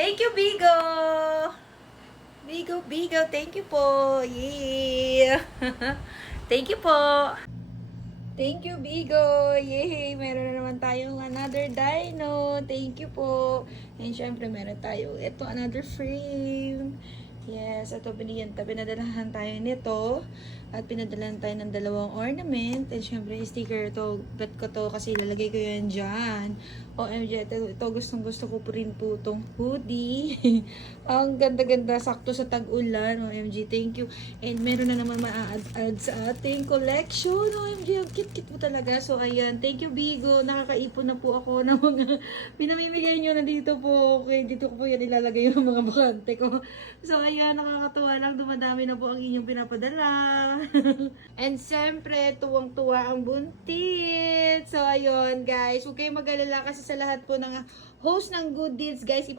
Thank you, Bigo! Bigo, thank you po! Yeah! Thank you po! Thank you, Bigo! Yay! Meron na naman tayong another dino. Thank you po. And syempre, meron tayo ito, another frame. Yes, ito pinadalahan tayo nito. At pinadalahan tayo ng dalawang ornament. And syempre, sticker ito. Bet ko to kasi lalagay ko yan dyan. OMG, ito gustong gusto ko po rin po itong hoodie. Ang ganda-ganda, sakto sa tag-ulan. OMG, thank you. And meron na naman ma-add sa ating collection. OMG, ang cute-cute po talaga. So, ayan. Thank you, Bigo. Nakakaipon na po ako ng mga pinamimigay nyo. Nandito po. Okay, dito ko po yan ilalagay yung mga bakante ko. So, ayan. Nakakatuwa lang. Dumadami na po ang inyong pinapadala. And siyempre, tuwang-tuwa ang buntit. So, ayun, guys. Huwag kayong mag-alala kasi sa lahat po ng host ng Good Deeds, guys,